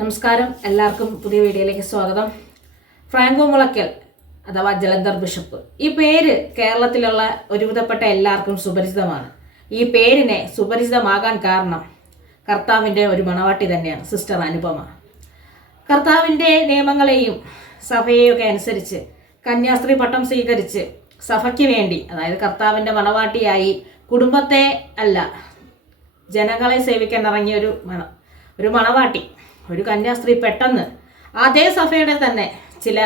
നമസ്കാരം, എല്ലാവർക്കും പുതിയ വീഡിയോയിലേക്ക് സ്വാഗതം. ഫ്രാങ്കോ മുളയ്ക്കൽ അഥവാ ജലന്ധർ ബിഷപ്പ്, ഈ പേര് കേരളത്തിലുള്ള ഒരുവിധപ്പെട്ട എല്ലാവർക്കും സുപരിചിതമാണ്. ഈ പേരിനെ സുപരിചിതമാകാൻ കാരണം കർത്താവിൻ്റെ ഒരു മണവാട്ടി തന്നെയാണ് സിസ്റ്റർ അനുപമ. കർത്താവിൻ്റെ നിയമങ്ങളെയും സഭയെയൊക്കെ അനുസരിച്ച് കന്യാസ്ത്രീ പട്ടം സ്വീകരിച്ച് സഭയ്ക്ക് വേണ്ടി, അതായത് കർത്താവിൻ്റെ മണവാട്ടിയായി കുടുംബത്തെ അല്ല ജനങ്ങളെ സേവിക്കാൻ ഇറങ്ങിയ ഒരു മണവാട്ടി, ഒരു കന്യാസ്ത്രീ പെട്ടെന്ന് അതേ സഭയുടെ തന്നെ ചില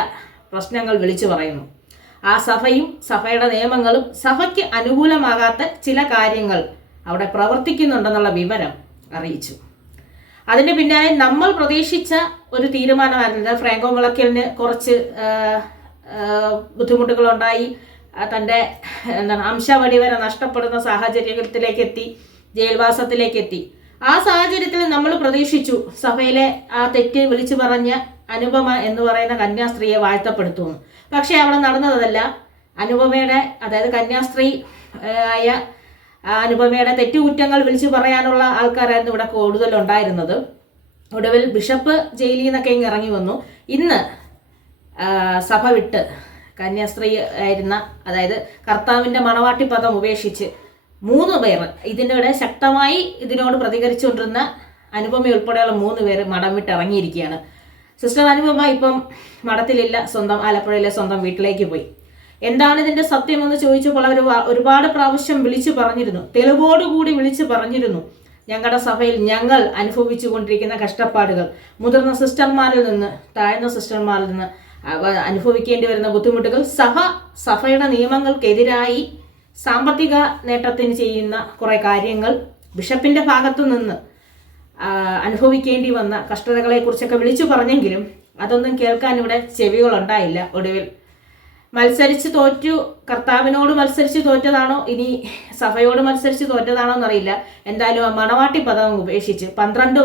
പ്രശ്നങ്ങൾ വിളിച്ചു പറയുന്നു. ആ സഭയും സഭയുടെ നിയമങ്ങളും സഭയ്ക്ക് അനുകൂലമാകാത്ത ചില കാര്യങ്ങൾ അവിടെ പ്രവർത്തിക്കുന്നുണ്ടെന്നുള്ള വിവരം അറിയിച്ചു. അതിന് പിന്നാലെ നമ്മൾ പ്രതീക്ഷിച്ച ഒരു തീരുമാനമായിരുന്നത് ഫ്രാങ്കോ മുളയ്ക്കലിന് കുറച്ച് ബുദ്ധിമുട്ടുകളുണ്ടായി, തൻ്റെ അംശവടി വരെ നഷ്ടപ്പെടുന്ന സാഹചര്യത്തിലേക്ക് എത്തി, ജയിൽവാസത്തിലേക്ക് എത്തി. ആ സാഹചര്യത്തിൽ നമ്മൾ പ്രതീക്ഷിച്ചു സഭയിലെ ആ തെറ്റ് വിളിച്ചു പറഞ്ഞ അനുപമ എന്ന് പറയുന്ന കന്യാസ്ത്രീയെ വാഴ്ത്തപ്പെടുത്തുന്നു. പക്ഷേ അവിടെ നടന്നതല്ല. അനുപമയുടെ, അതായത് കന്യാസ്ത്രീ ആയ അനുപമയുടെ തെറ്റുകുറ്റങ്ങൾ വിളിച്ചു പറയാനുള്ള ആൾക്കാരായിരുന്നു ഇവിടെ കൂടുതലുണ്ടായിരുന്നത്. ഒടുവിൽ ബിഷപ്പ് ജയിലിൽ നിന്നൊക്കെ ഇങ്ങ് ഇറങ്ങി വന്നു. ഇന്ന് സഭ വിട്ട് കന്യാസ്ത്രീ ആയിരുന്ന, അതായത് കർത്താവിൻ്റെ മണവാട്ടി പദം ഉപേക്ഷിച്ച് 3 പേർ ഇതിൻ്റെ ശക്തമായി ഇതിനോട് പ്രതികരിച്ചുകൊണ്ടിരുന്ന അനുപമ ഉൾപ്പെടെയുള്ള 3 പേര് മഠം വിട്ട് ഇറങ്ങിയിരിക്കുകയാണ്. സിസ്റ്റർ അനുപമ ഇപ്പം മഠത്തിലില്ല, സ്വന്തം ആലപ്പുഴയിലെ സ്വന്തം വീട്ടിലേക്ക് പോയി. എന്താണ് ഇതിൻ്റെ സത്യമെന്ന് ചോദിച്ചപ്പോൾ അവർ ഒരുപാട് പ്രാവശ്യം വിളിച്ചു പറഞ്ഞിരുന്നു, തെളിവോടുകൂടി വിളിച്ചു പറഞ്ഞിരുന്നു. ഞങ്ങളുടെ സഭയിൽ ഞങ്ങൾ അനുഭവിച്ചു കൊണ്ടിരിക്കുന്ന കഷ്ടപ്പാടുകൾ, മുതിർന്ന സിസ്റ്റർമാരിൽ നിന്ന് താഴ്ന്ന സിസ്റ്റർമാരിൽ നിന്ന് അനുഭവിക്കേണ്ടി വരുന്ന ബുദ്ധിമുട്ടുകൾ, സഭയുടെ നിയമങ്ങൾക്കെതിരായി സാമ്പത്തിക നേട്ടത്തിന് ചെയ്യുന്ന കുറേ കാര്യങ്ങൾ, ബിഷപ്പിൻ്റെ ഭാഗത്തു നിന്ന് അനുഭവിക്കേണ്ടി വന്ന കഷ്ടതകളെക്കുറിച്ചൊക്കെ വിളിച്ചു പറഞ്ഞെങ്കിലും അതൊന്നും കേൾക്കാൻ ഇവിടെ ചെവികളുണ്ടായില്ല. ഒടുവിൽ മത്സരിച്ച് തോറ്റു. കർത്താവിനോട് മത്സരിച്ച് തോറ്റതാണോ ഇനി സഭയോട് മത്സരിച്ച് തോറ്റതാണോ എന്നറിയില്ല. എന്തായാലും ആ മണവാട്ടി പദം ഉപേക്ഷിച്ച് 12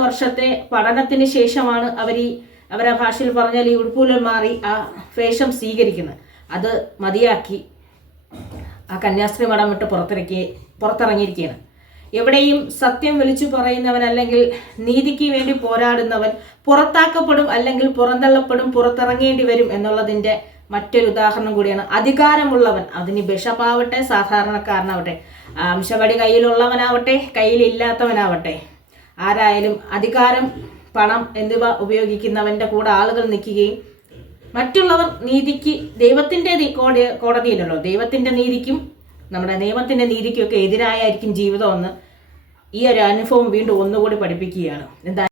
വർഷത്തെ പഠനത്തിന് ശേഷമാണ് അവരെ ഭാഷയിൽ പറഞ്ഞാൽ ഈ ഉടുപ്പൂലം മാറി ആ വേഷം സ്വീകരിക്കുന്നത്. അത് മതിയാക്കി ആ കന്യാസ്ത്രീ മഠം വിട്ട് പുറത്തിറങ്ങിയിരിക്കുകയാണ്. എവിടെയും സത്യം വിളിച്ചു പറയുന്നവൻ അല്ലെങ്കിൽ നീതിക്ക് വേണ്ടി പോരാടുന്നവൻ പുറത്താക്കപ്പെടും, അല്ലെങ്കിൽ പുറന്തള്ളപ്പെടും, പുറത്തിറങ്ങേണ്ടി വരും എന്നുള്ളതിൻ്റെ മറ്റൊരു ഉദാഹരണം കൂടിയാണ്. അധികാരമുള്ളവൻ, അതിന് ബിഷപ്പാവട്ടെ സാധാരണക്കാരനാവട്ടെ, അംശവടി കയ്യിലുള്ളവനാവട്ടെ കയ്യിലില്ലാത്തവനാവട്ടെ, ആരായാലും അധികാരം, പണം എന്നിവ ഉപയോഗിക്കുന്നവൻ്റെ കൂടെ ആളുകൾ നിൽക്കുകയും മറ്റുള്ളവർ നീതിക്ക്, ദൈവത്തിൻ്റെ കോടതിയിലല്ലോ, ദൈവത്തിൻ്റെ നീതിക്കും നമ്മുടെ നിയമത്തിൻ്റെ നീതിക്കും ഒക്കെ എതിരായിരിക്കും ജീവിതമെന്ന് ഈ ഒരു അനുഭവം വീണ്ടും ഒന്നുകൂടി പഠിപ്പിക്കുകയാണ്. എന്താ